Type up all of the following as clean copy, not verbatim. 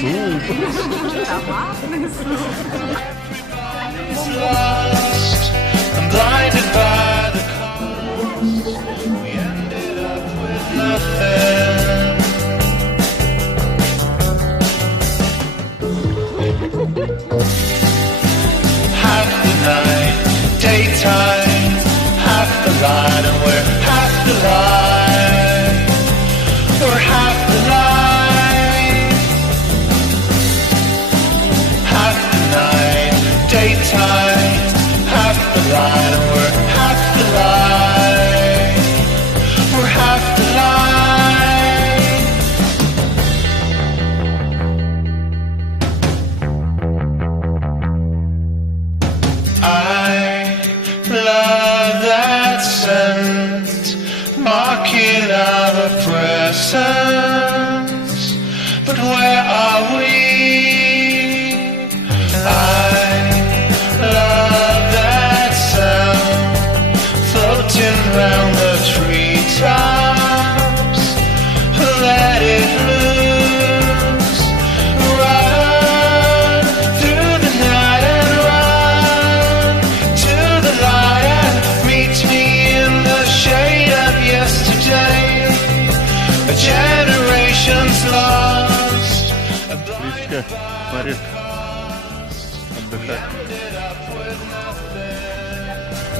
Суп. Томатный суп. Half the night, daytime, half the light, and we're half the light. We're half the light. Half the night, daytime, half the light, and we're half the light. We're half the light. I love that scent, marking our presence. But where are we? I love that sound, floating round the treetops. Let it loose, run through the night and run to the light and meet me in the shade of yesterday. A generation's lost, a blind Речка, моряк. Отдыхать. ended up with nothing.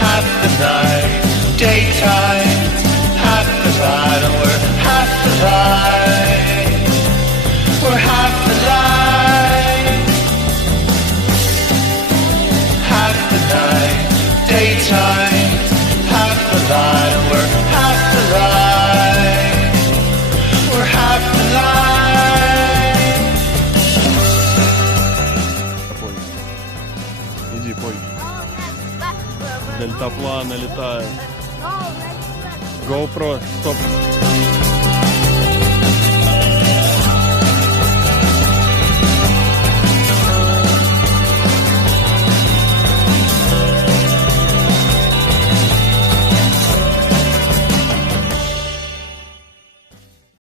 Half the night, daytime, half the light, and we're half the light. We're half the light. Half the night, daytime, half the light, and we're half the light. We're half the light. Пой. Иди, пой. Дельтапланы летают. GoPro, стоп.